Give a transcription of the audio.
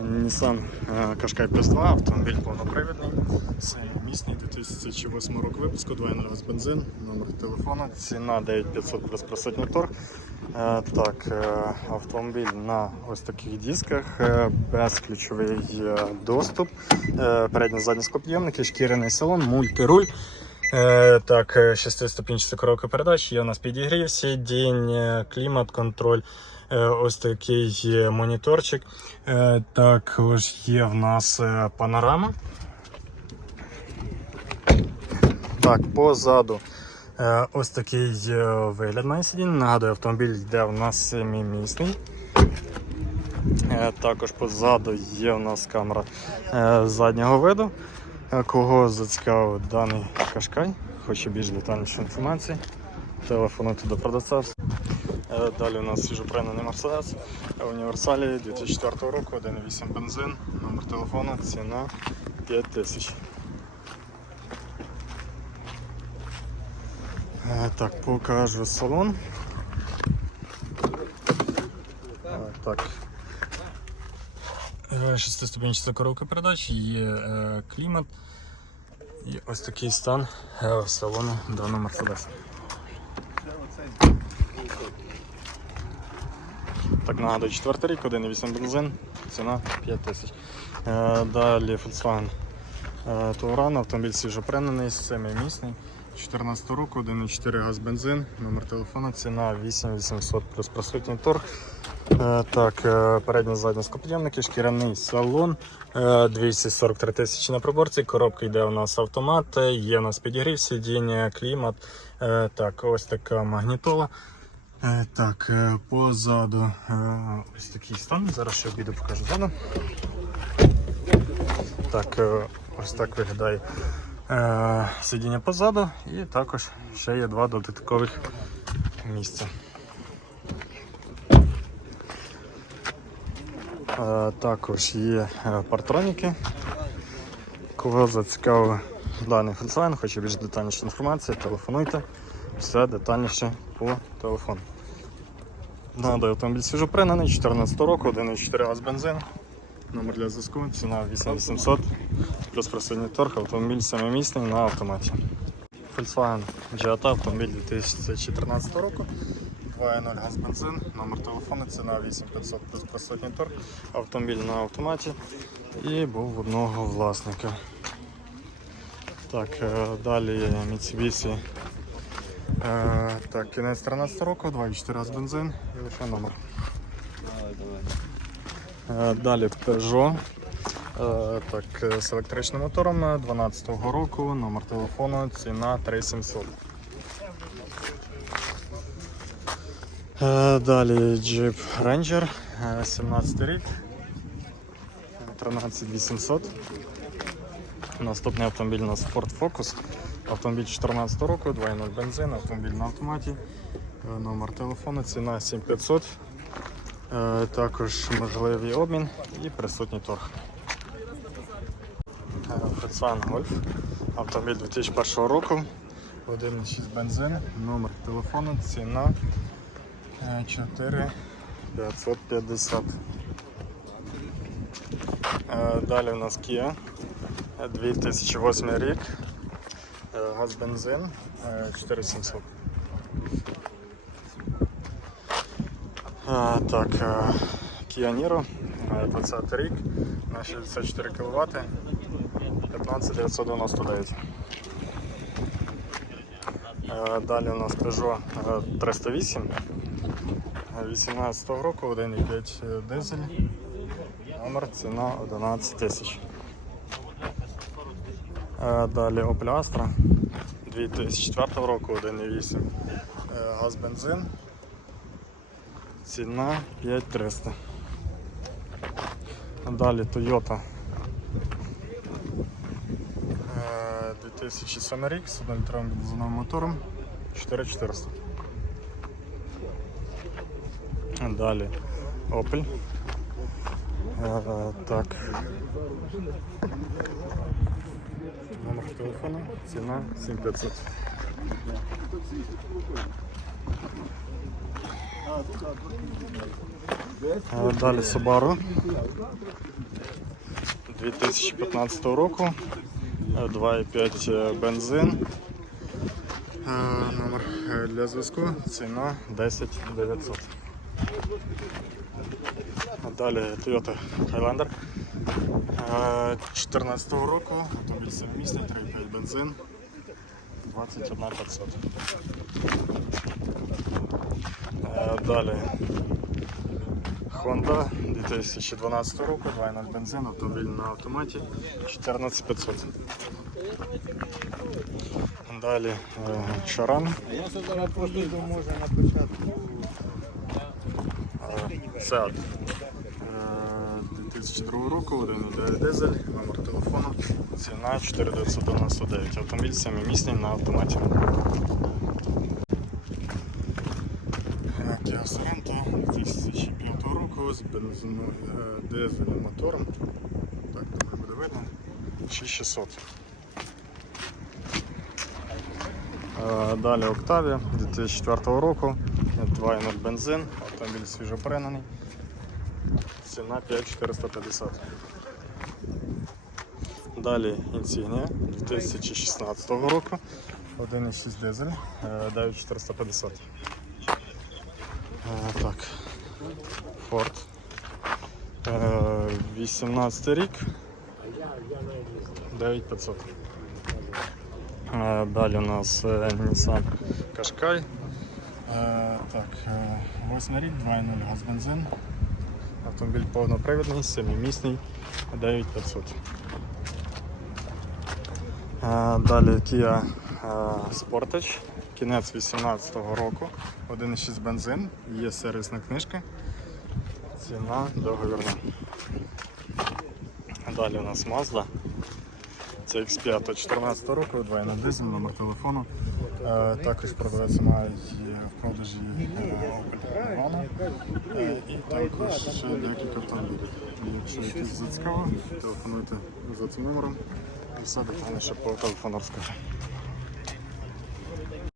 Nissan е, Qashqai Plus 2, автомобіль повнопривідний, це місний 2008 року випуску, 2.0 з бензин, номер телефону, ціна 9500 плюс присутній торг. Е, Так, е, автомобіль на ось таких дисках, безключовий доступ, передньо задні склопідйомники, шкіряний салон, мультируль. Так, е, шестиступінчата коробка передач, є у нас підігрів, сидінь, клімат, контроль. Е, Ось такий моніторчик. Е, Також є в нас е, панорама. Так, позаду ось такий вигляд має сидіння. Нагадую, автомобіль йде у нас семимісний. Е, Також позаду є у нас камера заднього виду. Кого зацікавив даний кашкай, хоче більш детальнішу інформацію, телефонуйте до продавця. Е, Далі у нас свіжопринений Мерседес універсалі 2004 року, 1.8 бензин, номер телефону, ціна 5000. Е, Так, покажу салон. Е, Так. Шестиступенчата коробка передач, є клімат і ось такий стан салону даного Мерседеса. Так, нагадую, четвертий рік, 1,8 бензин, ціна 5 тисяч. Е, Далі Volkswagen е, Touran, автомобіль свіжопринений, 7-місний, 14 року, 1,4 газ бензин, номер телефона, ціна 8800 плюс присутній торг. Е, Так, е, передні задні скопідйомники, шкіряний салон, е, 243 тисячі на проборці, коробка йде у нас автомат, е, є у нас підігрів, сидіння, клімат. Е, Так, ось така магнітола. Е, Так, е, позаду е, ось такий стан. Зараз ще обіду покажу ззаду. Так, е, ось так виглядає е, сидіння позаду і також ще є два додаткових місця. Е, Також є е, партроніки. Кого зацікавив даний Volkswagen, хоче більш детальніше інформації, телефонуйте. Все детальніше по телефону. Нагадую, автомобіль свіжопринений, 14 року, 1,4 газ бензин. Номер для зв'язку, ціна 8800, плюс присутній торг, автомобіль самомісний на автоматі. Volkswagen Jetta, автомобіль 2014 року. 2.0 газ бензин, номер телефону, ціна 8500 плюс присутній торг, автомобіль на автоматі і був одного власника. Так, е, далі Mitsubishi. Е, Так, кінець 13 року, 2.4 газ бензин і лише номер. Е, Далі Peugeot. Е, Так, е, з електричним мотором е, 12 року, номер телефону, ціна 3700. Е, Далі Jeep Ranger, е, 17 рік, 13800. Наступний автомобіль у нас Ford Focus. Автомобіль 14 року, 2.0 бензин, автомобіль на автоматі. Е, Номер телефону, ціна 7500. Е, Також можливий обмін і присутній торг. Е, Volkswagen Golf. Автомобіль 2001 року. 1.6 бензин, номер телефону, ціна е, 4550. Е, Далі у нас Kia. Е, 2008 рік. Е, Газ бензин е, 4700. Е, Так, е, Kia Niro, е, 20 рік, на 64 кВт, 15999. Е, Далі у нас Peugeot е, 308, е, 18 року, 1,5 дизель, номер ціна 11 тисяч. Е, Далі Opel Astra 2004 року 1,8 Е, газ бензин. Ціна 5300. Далі Toyota Е, 2007 рік з 1 бензиновим мотором 4400. Далі Opel. Е, Так. Номер телефону, ціна 7500. Е, Далі Subaru. 2015 року. Е, 2,5 е, бензин. Е, Номер е, для зв'язку. Ціна 10 900. Далі Toyota Highlander. 2014 року. Автомобіль семимісний, 3,5 бензин. 21 500. Е, Далі Honda 2012 року, 2.0 бензин, автомобіль на автоматі 14500. Далі е, Шаран Я зараз просто може на початку. е, Е, 2002 року, 1.9 дизель, номер телефону, ціна 4999. Автомобіль семимісний на автоматі. Е, Kia Sorento 2005 року з бензину е, дизельним мотором. Так, думаю, буде видно. 6600. Е, Далі Octavia 2004 року, 2.0 бензин, автомобіль свіжопринений. Ціна 5450. Далі Insignia 2016 року, 1.6 дизель, е, 9450. Е, Так. Ford. Е, 18 рік. 9500. Е, Далі у нас е, Nissan Qashqai. Е, Так, е, 8 рік, 2.0 газ бензин. Автомобіль повнопривідний, семимісний, 9500. Е, Далі Kia е, Sportage, кінець 2018 року, 1,6 бензин, є сервісна книжка, ціна договірна. Далі у нас Mazda. Це X5 14 року, 2.0 дизель, номер телефону. Е, також продавець має в продажі е, Opel Е, і також ще декілька автомобілів. Якщо якісь зацікаво, телефонуйте за цим номером і все детальніше по телефону розкажу.